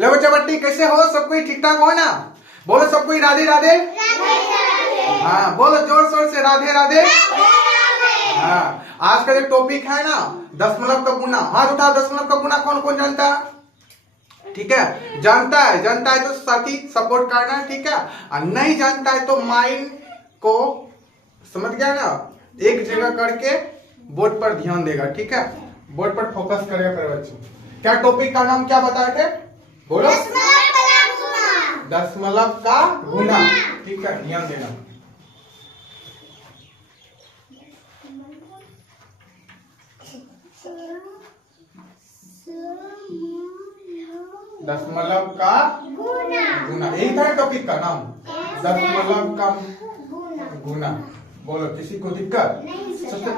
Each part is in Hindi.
लो बच्चा बट्टी कैसे हो? सब कोई ठीक ठाक हो ना? बोलो सब कोई राधे राधे। हाँ बोलो जोर शोर से राधे राधे। हाँ आज का जो टॉपिक है ना दशमलव का गुना, हाथ उठाओ। दशमलव का गुना कौन कौन जानता है? ठीक है, जानता है तो साथी सपोर्ट करना है, ठीक है। और नहीं जानता है तो माइंड को समझ गया ना, एक जगह करके बोर्ड पर ध्यान देगा, ठीक है। बोर्ड पर फोकस करेगा फिर बच्चों। क्या टॉपिक का नाम क्या बताए थे? बोलो। दशमलव का गुना, ठीक है, ध्यान देना। दशमलव का गुना, यही था टॉपिक का नाम, दशमलव का गुना। बोलो किसी को दिक्कत? सबसे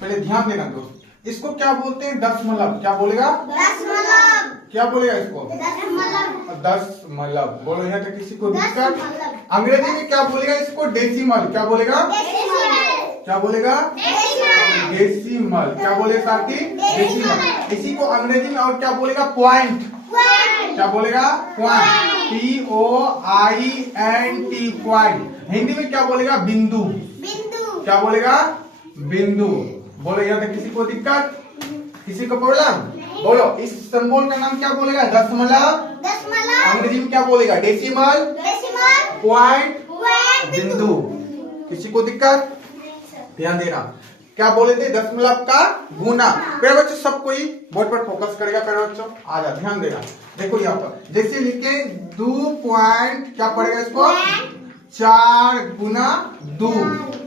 पहले ध्यान देना दोस्त, इसको क्या बोलते हैं? दशमलव। क्या बोलेगा? दशमलव। क्या बोलेगा इसको? दशमलव। बोलो यहाँ तक किसी को दिक्कत? अंग्रेजी में क्या बोलेगा इसको? डेसिमल। क्या बोलेगा? क्या बोलेगा? डेसिमल। क्या बोले साथी? डेसिमल। इसी को अंग्रेजी में और क्या बोलेगा? पॉइंट। क्या बोलेगा? पॉइंट। POINT, point. हिंदी में क्या बोलेगा? बिंदु। क्या बोलेगा? बिंदु। बोलो यहाँ तक किसी को दिक्कत? किसी को प्रॉब्लम? बोलो इस सिंबल का नाम क्या बोलेगा? दशमलव। अंग्रेजी में क्या बोलेगा? डेसिमल, पॉइंट, बिंदु। किसी को दिक्कत? ध्यान देना। क्या बोले थे? दशमलव का गुना। फिर बच्चों सब कोई बोर्ड पर फोकस करेगा। फिर बच्चों आ जा, ध्यान देना। देखो यहाँ पर जैसे लिखे 2 पॉइंट, क्या पड़ेगा इसको? 4 गुना 2।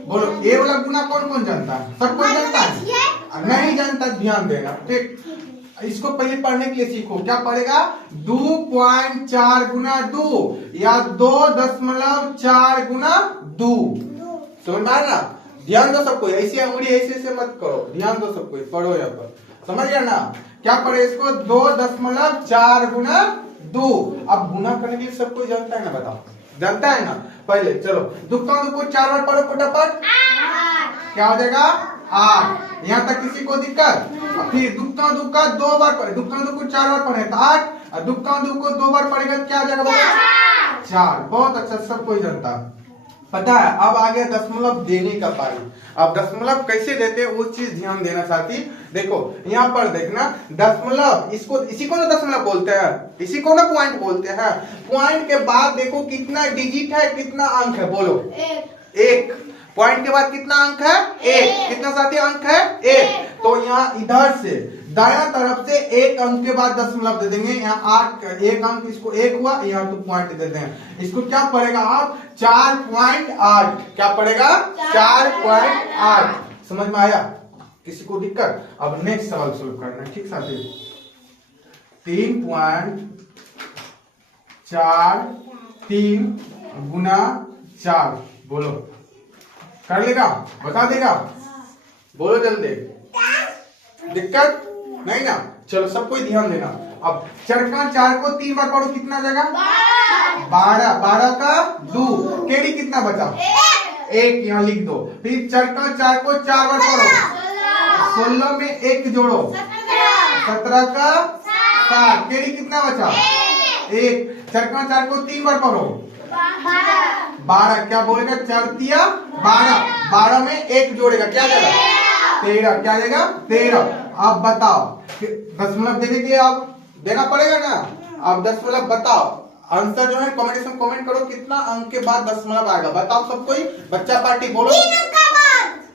बोलो ये वाला गुना कौन कौन जानता है? सब कोई जानता है? नहीं जानता ध्यान देना, ठीक। इसको पहले पढ़ने के लिए सीखो। क्या पड़ेगा? 2.4 गुना 2 या 2.4 गुना 2। समझ में आया ना? ध्यान दो सबको, ऐसी अंगुली ऐसे मत करो, ध्यान दो सबको, पढ़ो यहाँ पर। समझ गया ना? क्या पड़े इसको? 2.4 गुना 2। अब गुना करने के लिए सब कोई जानता है ना? बताओ, जानता है ना? पहले चलो दुक्का को 4 बार पढ़ो फटाफट। क्या हो जाएगा? 8। यहाँ तक किसी को दिक्कत? फिर दुक्का 2 बार पढ़े, दुक्का को 4 बार पढ़े तो 8, और दुक्का को 2 बार पढ़ेगा क्या हो जाएगा? 4। बहुत अच्छा, सब कोई जानता है, पता है। अब आ गया दशमलव देने का पारी। अब दशमलव कैसे देते हैं वो चीज ध्यान देना साथी। देखो यहाँ पर देखना, दशमलव इसको, इसी को ना दशमलव बोलते हैं, इसी को ना पॉइंट बोलते हैं। पॉइंट के बाद देखो कितना डिजिट है, कितना अंक है? बोलो 1। पॉइंट के बाद कितना अंक है? 1। कितना साथी अंक है? 1। तो यहाँ इधर से दाया तरफ से 1 अंक के बाद दशमलव दे देंगे। यहाँ 8, 1 अंक, इसको 1 हुआ, यहाँ तो पॉइंट दे देंगे। इसको क्या पड़ेगा आप? 4.8। क्या पड़ेगा? 4.8। समझ में आया? किसी को दिक्कत? अब नेक्स्ट सवाल सोल्व करना, ठीक साथी। 3 गुना 4। बोलो कर लेगा? बता देगा? बोलो जल्दी। दिक्कत नहीं ना? चलो सब कोई ध्यान देना। अब 4 को 3 बार पढ़ो, कितना जाएगा? 12। 12 का 2, केड़ी कितना बचा? 1। यहाँ लिख दो। फिर 4 को 4 बार पढ़ो, 16 में 1 जोड़ो, 17 का 7, केड़ी कितना बचा? 1। 4 को 3 बार पढ़ो, 12। क्या बोलेगा? 4 तिया 12। 12 में 1 जोड़ेगा, क्या जाएगा? 13। क्या जाएगा? 13। अब बताओ दशमलव देने के लिए आप देना पड़ेगा ना? अब दशमलव बताओ, आंसर जो है कमेंट में कमेंट करो, कितना अंक के बाद दशमलव आएगा? बताओ सब कोई, बच्चा पार्टी बोलो।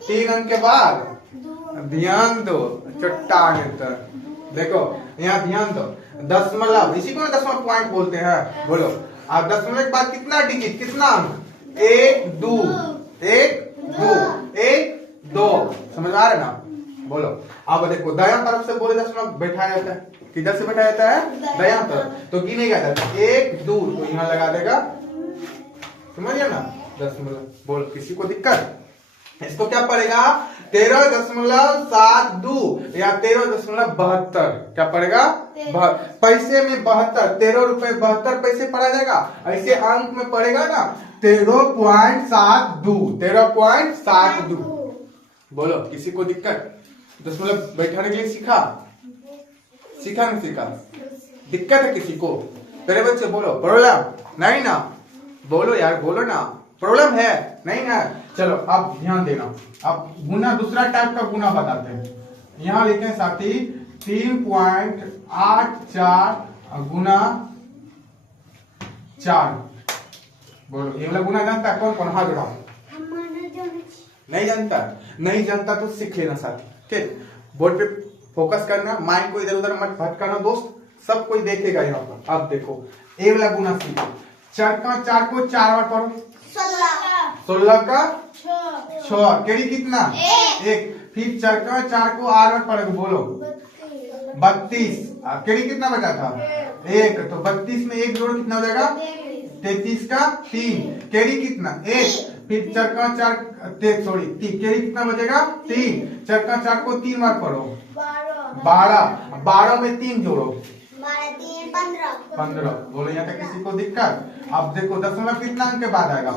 3 अंक के बाद। ध्यान दो चट्टान तर। देखो यहाँ ध्यान दो, दशमलव इसी को दशमलव पॉइंट बोलते हैं। बोलो अब दशमलव के बाद कितना डिजिट, कितना अंक? 1 2 1 2 1 2। समझ आ रहा है ना? बोलो अब देखो दाया तरफ से बोले दशमलव बैठाया जाता है, किधर से बैठाया जाता है? दाया तरफ। तो गिनेगा 1 2, तो यहाँ लगा देगा। समझ गया ना? दशमलव। बोलो किसी को दिक्कत? इसको क्या पड़ेगा? 13.72 या 13.72। क्या पड़ेगा? पैसे में 72, 13 रुपए 72 पैसे पड़ा जाएगा। ऐसे अंक में पड़ेगा ना 13.72, 13.72। बोलो किसी को दिक्कत? दशमलव बैठाने के लिए सीखा? सीखा नहीं सीखा? दिक्कत है किसी को? मेरे बच्चे बोलो प्रॉब्लम नहीं ना, बोलो यार, बोलो ना, प्रॉब्लम है नहीं ना। चलो अब ध्यान देना, अब गुना दूसरा टाइप का गुना बताते हैं। यहाँ लिखे साथी 3.84 गुना 4। बोलो ये वाला गुना जानता है कौन कौन? हाथ उठाओ। नहीं जानता? नहीं जानता तो सीख लेना साथी, ठीक। बोर्ड पे फोकस करना, माइंड को इधर उधर मत भटकाना दोस्त, सब कोई देखेगा यहाँ पर। अब देखो ये वाला गुना सीखो। 4 का 4 को 4 बार करो, 16 का 6, केड़ी कितना? 1। फिर 4 का 4 को 8 बार पढ़ोगे, बोलो 32। केड़ी कितना बचा था? 1। तो 32 में 1 जोड़ो कितना हो जाएगा? 33 का 3। केड़ी कितना? 1। फिर 4 का 4 सॉरी केड़ी कितना बचेगा? 3। 4 का 4 को 3 बार पढ़ो, 12। 12 में 3 जोड़ो, 15। बोलो यहाँ तक किसी को दिक्कत? अब देखो दशमलव कितना अंक के बाद आएगा?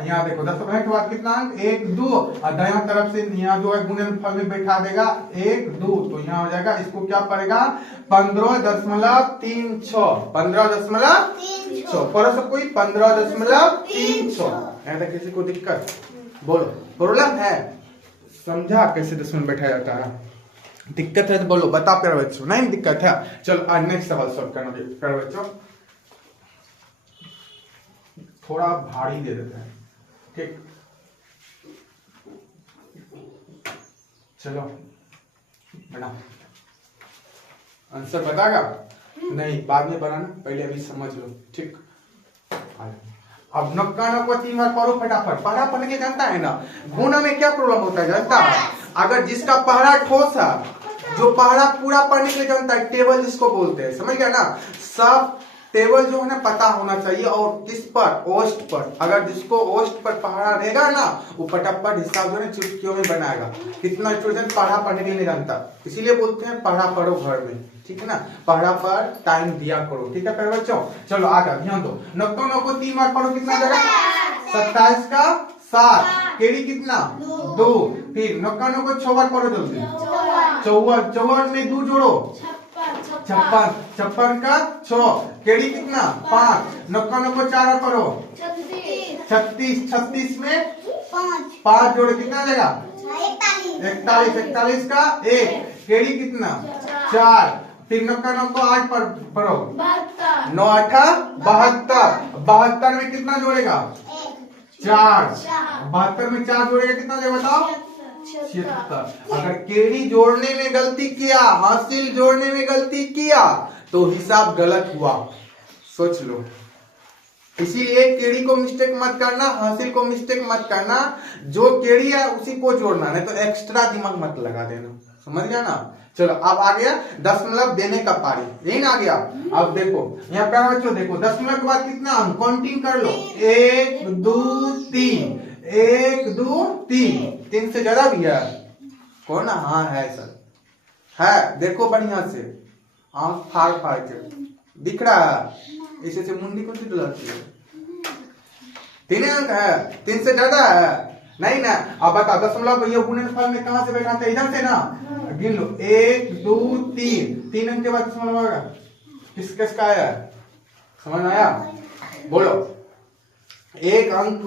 यहाँ देखो दशमलव के बाद कितना अंक? 1 2, और दायां तरफ से यहाँ जो है गुणनफल में बैठा देगा 1 2, तो यहाँ हो जाएगा, इसको क्या पड़ेगा? 15.36। 15.36 पढ़ो सब कोई, 15.36। यहाँ तक किसी को दिक्कत? बोलो प्रॉब्लम है? समझा कैसे दशमलव बैठा जाता है? दिक्कत है तो बोलो, बता प्यारे बच्चों। नहीं दिक्कत है? चलो आज नेक्स्ट सवाल सॉल्व करना प्यारे बच्चों। थोड़ा भारी दे देते हैं, ठीक। चलो बनाओ। आंसर बताएगा? नहीं, बाद में बनाना, पहले अभी समझ लो, ठीक। अब नक्का नक्का 3 बार पढ़ो फटाफट। पहरा पढ़ के जानता है ना गुना में क्या प्रॉब्लम होता है जानता है? अगर जिसका पहरा ठोस है, जो पहरा पूरा पढ़ने के लिए जानता है, टेबल जिसको बोलते हैं, समझ गया ना? सब टेबल जो है ना पता होना चाहिए। और किस पर? ओस्ट पर। अगर जिसको ओस्ट पर पहरा रहेगा ना, वो फटाफट हिसाब जो है चुटकियों में बनाएगा। कितना स्टूडेंट पहरा पढ़ने के लिए नहीं जानता, इसीलिए बोलते हैं पहरा पढ़ो घर में, ठीक है ना? पहरा पर टाइम दिया करो, ठीक है प्यारे बच्चों। चलो आगे ध्यान दो। नक्को नक्को 3 बार पढ़ो, कितना जाएगा? 27 का 7। केड़ी कितना? 2। फिर नक्का नक्को 6 बार पढ़ो जल्दी। 54 में 2 जोड़ो, 56। 56 का 6। केड़ी कितना? 5। नक्का नक्को 4 बार पढ़ो, 36। 36 में 5 जोड़ो, कितना जाएगा? 41। 41 का 1। केड़ी कितना? 4। फिर नक्का नक्को 8 पर पढ़ो, 9 8 72। 72 में कितना जोड़ेगा? 4। 72 में 4 जोड़ेगा, कितना जाएगा बताओ? 76। अगर केड़ी जोड़ने में गलती किया, हासिल जोड़ने में गलती किया, तो हिसाब गलत हुआ, सोच लो। इसीलिए केड़ी को मिस्टेक मत करना, हासिल को मिस्टेक मत करना। जो केड़ी है उसी को जोड़ना, नहीं तो एक्स्ट्रा दिमाग मत लगा देना, समझ गया ना? चलो अब आ गया दशमलव देने का पारी, यही ना आ गया? अब देखो यहाँ पे बच्चों देखो, दशमलव के बाद कितना अंक? काउंटिंग कर लो, 1 2 3। 1 2 3। 3 से ज्यादा भी है कौन? हाँ है सर, है। देखो बढ़िया से, आंख फाड़ फाड़ के दिख रहा है, इसे से मुंडी को डलाती है। 3 अंक है, 3 से ज्यादा है नहीं ना? अब बता दशमलव ये गुणनफल में कहां से बैठाते हैं? इधर से ना, गिन लो 1 2 3। 3 अंक के बाद दशमलव आएगा, किस किसका आया? समझ में आया? बोलो। एक अंक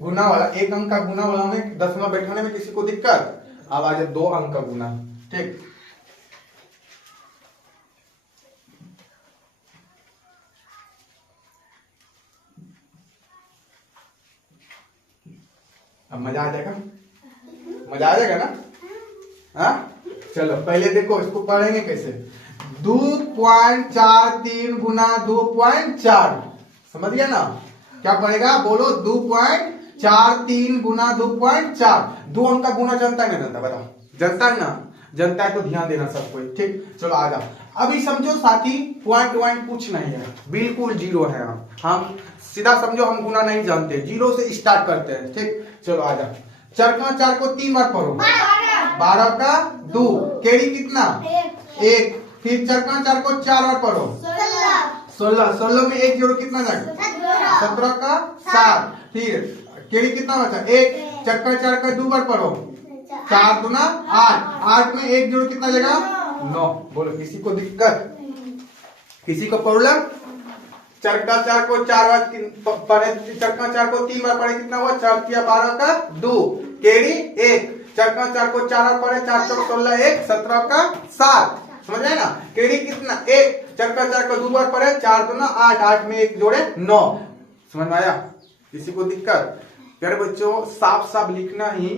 गुना वाला, 1 अंक का गुना वाला में दशमलव बैठाने में किसी को दिक्कत? अब आ जाए 2 अंक का गुना, ठीक। अब मजा आ जाएगा, मजा आ जाएगा ना? हाँ चलो पहले देखो इसको पढ़ेंगे कैसे। 2.43 गुना 2.4, समझ गया ना? क्या पड़ेगा बोलो? 2.43 गुना 2.4। 2 अंक का गुना जनता है ना जनता? बताओ, जनता है ना? जनता है तो ध्यान देना सब कोई, ठीक। चलो आ जाओ। अभी समझो साथी, पॉइंट वॉइंट कुछ नहीं है, बिल्कुल जीरो है। हम सीधा समझो, हम गुना नहीं जानते, जीरो से स्टार्ट करते हैं, ठीक। चलो आ जाओ। 4 का 4 को 3 बार पढ़ो, 12 का 2। केड़ी कितना? 1। फिर 4 का 4 को 4 बार पढ़ो, 16। 16 में 1 जोड़ो, कितना जाएगा? 17 का 7। फिर केड़ी कितना बचा? 1। 4 का 4 का 2 बार पढ़ो, 4 दूना 8। 8 में 1 जोड़ो, कितना जाएगा? 9। बोलो किसी को दिक्कत? किसी को प्रॉब्लम? चरका 4 को 4 बार पढ़े, चरका 4 को 3 बार पढ़े कितना हुआ? 4 तिया 12 का 2, केड़ी 1, चरका 4 को 4 बार पढ़े 4 चौक 16 1, 17 का 7, समझ आए ना? केड़ी कितना 1, चरका 4 को 2 बार पढ़े 4 2 8, 8 में 1 जोड़े 9, समझ में आया? किसी को दिक्कत? प्यारे बच्चों साफ साफ लिखना ही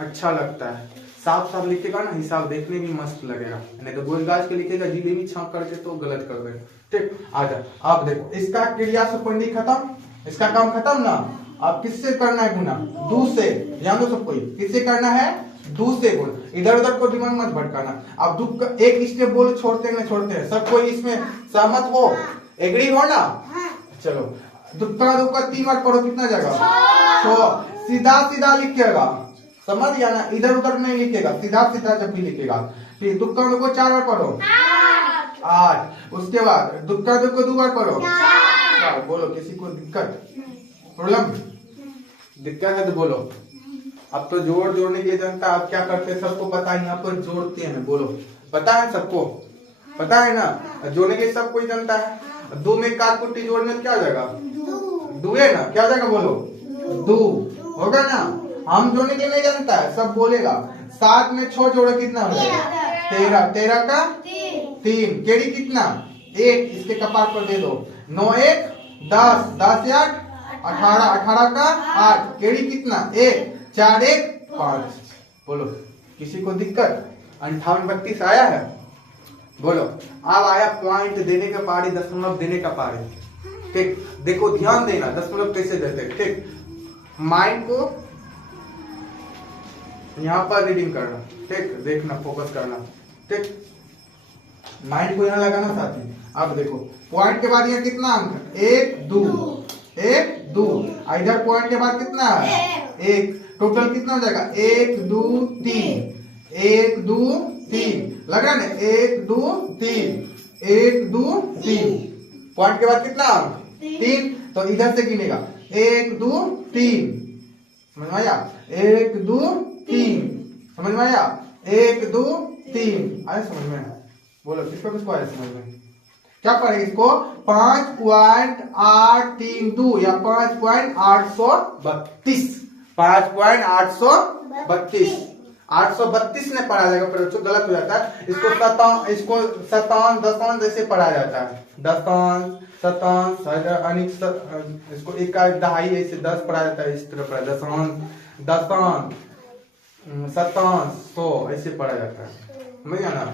अच्छा लगता है, साफ साफ लिखेगा ना हिसाब देखने में मस्त लगेगा, नहीं तो गोल गाज के लिखेगा जिलेबी छाप करके तो गलत कर देगा। ठीक, आजा आप देखो इसका क्रिया सुपंडी खत्म, इसका काम खत्म ना। अब किससे करना है गुना? 2 से, ध्यान दो सब कोई, किससे करना है? 2 से गुण, इधर उधर को दिमाग मत भटकाना। अब दो एक स्टेप बोल छोड़ते हैं, छोड़ते हैं, सब कोई इसमें सहमत हो, एग्री हो ना? चलो दुक्का दुक्का 3 बार पढ़ो, कितना जाएगा? 6, सीधा सीधा लिखिएगा, समझ गया ना? इधर उधर नहीं लिखेगा, सीधा सीधा जब भी लिखेगा। फिर दुक्का दुक्को 4 बार पढ़ो, 8, उसके बाद दुक्का दुक्को 2 बार पढ़ो, 4। बोलो किसी को दिक्कत प्रॉब्लम? दिक्कत है तो बोलो। अब तो जोड़ जोड़ने के लिए जानता, आप क्या करते हैं सबको पता है, यहाँ पर जोड़ते हैं, बोलो पता है सबको? पता है ना? जोड़ने के लिए सब कोई जानता है। 2 में काट कुट्टी जोड़ने क्या हो जाएगा? 2 है ना, क्या हो जाएगा? बोलो 2 होगा ना? हम जोड़ने के लिए नहीं जानता है, सब बोलेगा। 7 में 6 जोड़े कितना हो जाएगा? 13, 13 का 3, केड़ी कितना? 1, इसके कपार पर दे दो। 9 1 10, 10 से 8 18, 18 का 8, केड़ी कितना? 1, 4 1 5। बोलो किसी को दिक्कत? 58 32 आया है? बोलो। अब आया पॉइंट देने का पारी, दशमलव देने का पारी। ठीक, देखो ध्यान देना दशमलव कैसे देते हैं। ठीक, माइंड को यहाँ पर रीडिंग करना, ठीक, देखना, फोकस करना, ठीक, माइंड को यहाँ लगाना साथी। अब देखो पॉइंट के बाद यहाँ कितना अंक? 1 2 1 2, इधर पॉइंट के बाद कितना है? 1, टोटल कितना हो जाएगा? 1 2 3, 1 2 3, लग रहा है ना? 1 2 3, 1 2 3, पॉइंट के बाद कितना अंक? 3, तो इधर से गिनेगा 1 2 3, समझ में आया? 1 2 3, समझ में आया? 1 2 3 आया समझ में? बोलो किसको किसको आया समझ में? क्या पढ़ेगा इसको? 5.832 या 5.832, 5.832, 832 में पढ़ा जाएगा, पर बच्चों गलत हो जाता है। इसको शतांश दशांश ऐसे पढ़ा जाता है, दशांश शतांश अनिक, इसको एक का दहाई ऐसे 10 पढ़ा जाता है, इस तरह पढ़ा दशांश दशांश शतांश 100 ऐसे पढ़ा जाता है, समझ गया ना?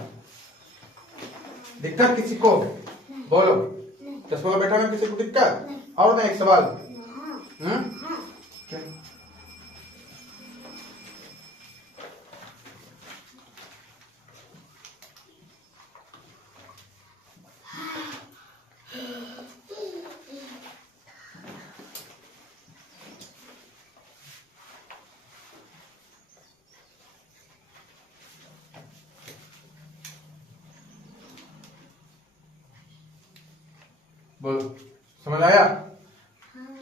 दिक्कत किसी को? बोलो दशमलव बैठा में किसी को दिक्कत? और ना एक सवाल, क्या? बोलो समझ आया?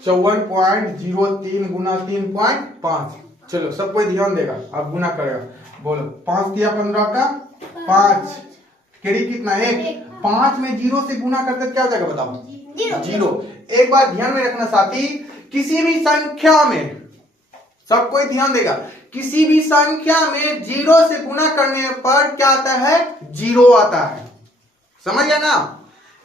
54.03 गुना 3.5। चलो सब कोई ध्यान देगा, अब गुना करेगा। बोलो 5 दिया 15 का 5, केड़ी कितना? 1, 5 में 0 से गुना करते क्या हो जाएगा बताओ? 0। एक बार ध्यान में रखना साथी, किसी भी संख्या में, सब कोई ध्यान देगा, किसी भी संख्या में 0 से गुना करने पर क्या आता है? 0 आता है, समझ गया ना?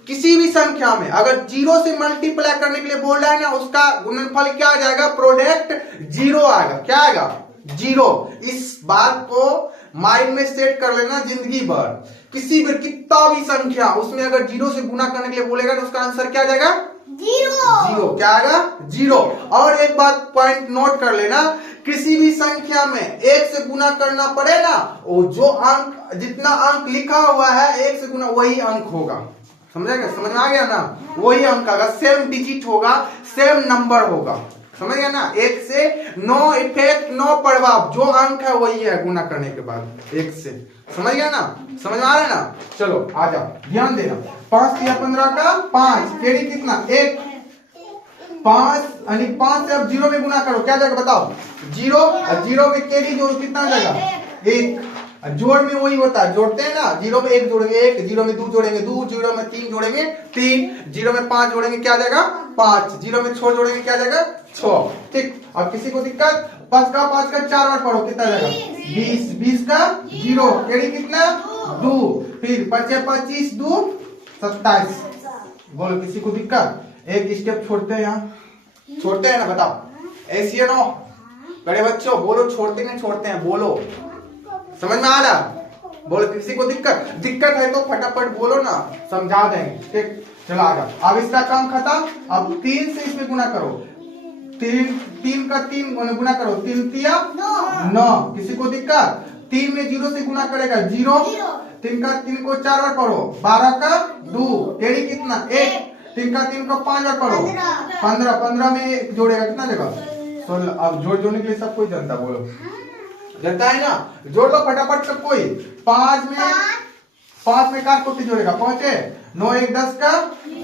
किसी भी संख्या में अगर 0 से मल्टीप्लाई करने के लिए बोल रहा है ना, उसका गुणनफल क्या आ जाएगा? प्रोडक्ट 0 आएगा। क्या आएगा? 0। इस बात को माइंड में सेट कर लेना जिंदगी भर। किसी भी कितना भी संख्या, उसमें अगर 0 से गुना करने के लिए बोलेगा तो उसका आंसर क्या आ जाएगा? 0। क्या आएगा? 0। और एक बात पॉइंट नोट कर लेना, किसी भी संख्या में 1 से गुना करना पड़े ना, वो जो अंक, जितना अंक लिखा हुआ है 1 से गुना वही अंक होगा, समझेगा? समझ में आ गया ना? वही अंक आएगा, सेम डिजिट होगा, सेम नंबर होगा, समझ गया ना? 1 से नो इफेक्ट नो प्रभाव, जो अंक है वही है गुना करने के बाद 1 से, समझ गया ना? समझ में आ रहा है ना? चलो आ जाओ, ध्यान देना। 5 या 15 का 5, केड़ी कितना? 1, 5 यानी 5 से अब 0 में गुना करो, क्या जाएगा बताओ? 0, और 0 में केड़ी जोड़ो कितना जाएगा? 1, जोड़ में वही होता है, जोड़ते हैं ना, 0 में 1 जोड़ेंगे 1, 0 में 2 जोड़ेंगे 2, 0 में 3 जोड़ेंगे 3, 0 में 5 जोड़ेंगे क्या जाएगा 5, 0 में 6 जोड़ेंगे क्या जाएगा 6। ठीक, अब किसी को दिक्कत 5 का 4 बार पढ़ो कितना जाएगा 20, 20 का 0 केड़ी कितना 2, फिर 25 2 27। बोलो किसी को दिक्कत, एक स्टेप छोड़ते हैं, यहाँ छोड़ते हैं ना, बताओ ऐसी है ना बड़े बच्चों, बोलो छोड़ते हैं छोड़ते हैं, बोलो समझ में आ रहा, बोलो किसी को दिक्कत है तो फटाफट बोलो ना, समझा देंगे। ठीक, चलो आ जाओ, अब इसका काम खत्म। अब 3 से इसमें गुना करो, 3 का 3 गुना करो, 3 तिया 9। किसी को दिक्कत, 3 में 0 से गुना करेगा 0, 3 का 3 को 4 बार पढ़ो, 12 का 2 टेढ़ी कितना 1, 3 का 3 को 5 बार पढ़ो 15, 15 में 1 जोड़ेगा कितना देगा 16। अब जोड़ने के लिए सब कोई जनता, बोलो जनता है ना, जोड़ लो फटाफट सब कोई। 5 में काट कोटी जोड़ेगा, पहुंचे 9 1 10 का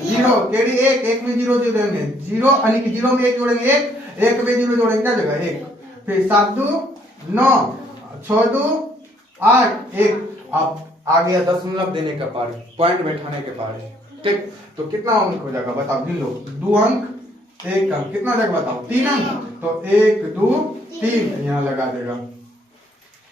0 टेढ़ी 1, 1 में 0 जोड़ेंगे 0, यानी कि 0 में 1 जोड़ेंगे 1, 1 में 0 जोड़ेंगे क्या जगह 1, फिर 7 2 9, 6 2 8 1। अब आ गया दशमलव देने का पारी, पॉइंट बैठाने के पारी। ठीक, तो कितना अंक हो जाएगा बताओ, गिन लो, 2 अंक 1 अंक कितना जाएगा बताओ 3 अंक, तो 1 2 3 यहाँ लगा देगा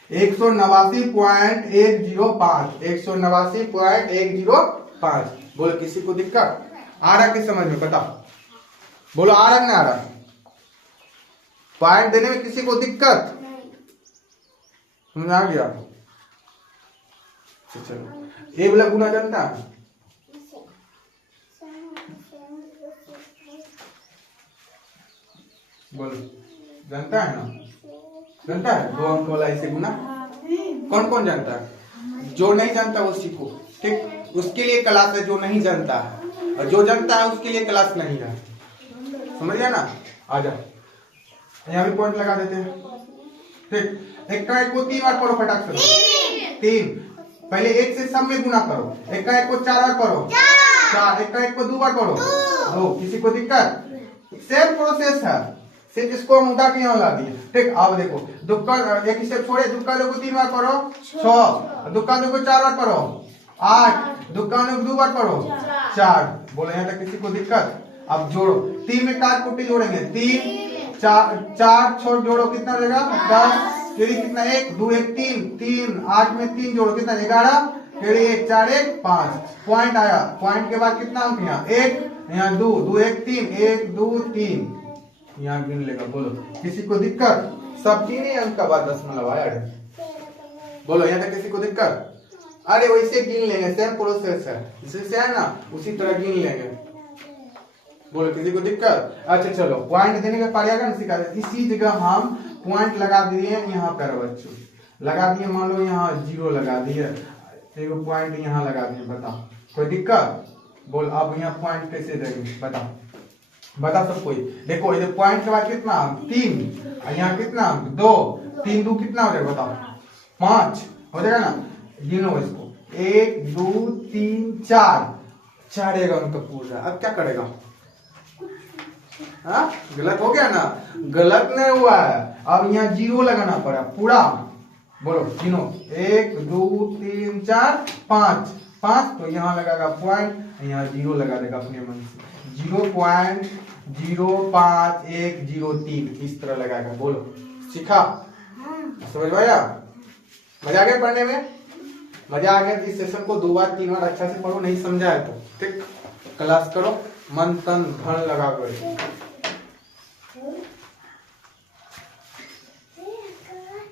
189.105, 189.105। बोलो किसी को दिक्कत आ रहा कि समझ में, बताओ बोलो आ रहा ना आ रहा, पॉइंट देने में किसी को दिक्कत समझ आ गया। चलो ये वाला गुना जानता है, बोलो जानता है ना, जानता है 2 अंक वाला ऐसे गुना, कौन कौन जानता है, जो नहीं जानता वो सीखो। ठीक, उसके लिए क्लास है जो नहीं जानता है, और जो जानता है उसके लिए क्लास नहीं है, समझ गया ना। आ जाओ यहाँ भी पॉइंट लगा देते हैं। ठीक, 1 का 1 को 3 बार पढ़ो फटाक से, 3 पहले 1 से सब में गुना करो, 1 का 1 को 4 बार पढ़ो 4, 1 का 1 को 2 बार पढ़ो 2। किसी को दिक्कत, सेम प्रोसेस है, सिर्फ इसको हम उठा के यहाँ ला दिए। ठीक, अब देखो दुक्का एक स्टेप छोड़े, दुक्का 2 को 3 बार पढ़ो 6, दुक्का 2 को 4 बार पढ़ो 8, दुक्का 2 को 2 बार पढ़ो 4। बोलो यहाँ तक किसी को दिक्कत। अब जोड़ो, 3 में 4 कुटी जोड़ेंगे 3 4 छोड़ जोड़ो कितना देगा 10, केड़ी कितना 1 2 1 3, 8 में 3 जोड़ो कितना 11, केड़ी 1 4 1 5। पॉइंट आया, पॉइंट के बाद कितना अंक यहाँ 1, यहाँ 2 2 1 3, 1 2 3 यहाँ गिन लेगा। बोलो किसी को दिक्कत, सब 3 ही अंक का बाद दशमलव आया। बोलो यहाँ तक किसी को दिक्कत, अरे वैसे गिन लेंगे, सेम प्रोसेस है, जैसे है ना उसी तरह गिन लेंगे। बोलो किसी को दिक्कत। अच्छा चलो पॉइंट देने का पारियागा ना सिखा दे, इसी जगह हम पॉइंट लगा दिए यहाँ पर बच्चों, लगा दिए, मान लो यहाँ 0 लगा दिए, एक पॉइंट यहाँ लगा दिए, बताओ कोई दिक्कत। बोल अब यहाँ पॉइंट कैसे देंगे बताओ, बता सब कोई। देखो ये पॉइंट के बाद कितना 3, यहाँ कितना 2, 3 2 कितना हो जाएगा बताओ 5 हो जाएगा ना। गिनो इसको 1 2 3 4 एक अंक पूरा। अब क्या करेगा, हाँ गलत हो गया ना, गलत नहीं हुआ है, अब यहाँ 0 लगाना पड़ा पूरा। बोलो गिनो 1 2 3 4 5, तो यहाँ लगाएगा पॉइंट, यहाँ 0 लगा देगा अपने मन से, 0.05103 इस तरह लगाएगा। बोलो सीखा, समझ में आया, मजा आ गया पढ़ने में, मजा आ गया। इस सेशन को 2 बार 3 बार अच्छा से पढ़ो, नहीं समझा है तो ठीक क्लास करो, मन तन धन लगा कर।